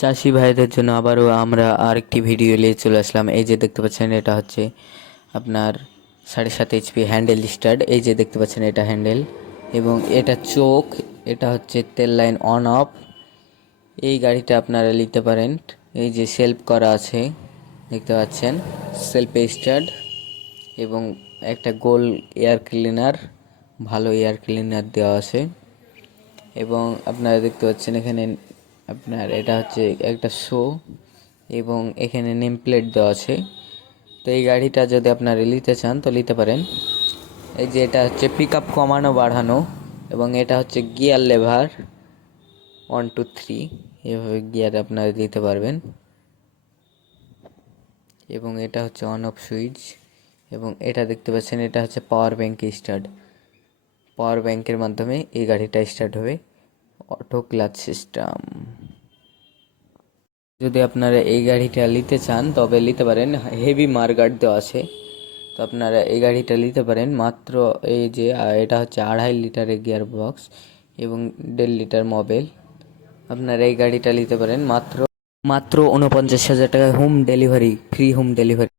চাষি ভাইদের জন্য আবারও আমরা আরেকটি ভিডিও নিয়ে চলে আসলাম। এই যে দেখতে পাচ্ছেন এটা হচ্ছে আপনার 7.5 HP হ্যান্ডেল স্টার্ট। এই যে দেখতে পাচ্ছেন এটা হ্যান্ডেল এবং এটা চোখ, এটা হচ্ছে তেল লাইন অন অফ। এই গাড়িটা আপনারা নিতে পারেন। এই যে সেলফ করা আছে দেখতে পাচ্ছেন, সেলফে স্টার্ট এবং একটা গোল এয়ার ক্লিনার, ভালো এয়ার ক্লিনার দেওয়া আছে। এবং আপনারা দেখতে পাচ্ছেন এখানে আপনার এটা হচ্ছে একটা শো এবং এখানে নেম প্লেট দেওয়া আছে। তো এই গাড়িটা যদি আপনারা নিতে চান তো নিতে পারেন। এই যে এটা হচ্ছে পিক আপ কমানো বাড়ানো এবং এটা হচ্ছে গিয়ার লেভার 1 2 3, এভাবে গিয়ার আপনারা দিতে পারবেন। এবং এটা হচ্ছে অন অফ সুইচ এবং এটা দেখতে পাচ্ছেন এটা হচ্ছে পাওয়ার ব্যাংকে স্টার্ট। পাওয়ার ব্যাংকের মাধ্যমে এই গাড়িটা স্টার্ট হবে। Auto clutch system. যদি আপনারা এই গাড়িটা নিতে চান তবে নিতে পারেন। হেভি মার্গার্ড দেওয়া আছে, তো আপনারা এই গাড়িটা নিতে পারেন মাত্র। এই যে এটা হচ্ছে 2.5 লিটারের গিয়ার বক্স এবং 1.5 লিটার মোবিল। আপনারা এই গাড়িটা নিতে পারেন মাত্র 49,000 টাকায়। Home delivery, free home delivery.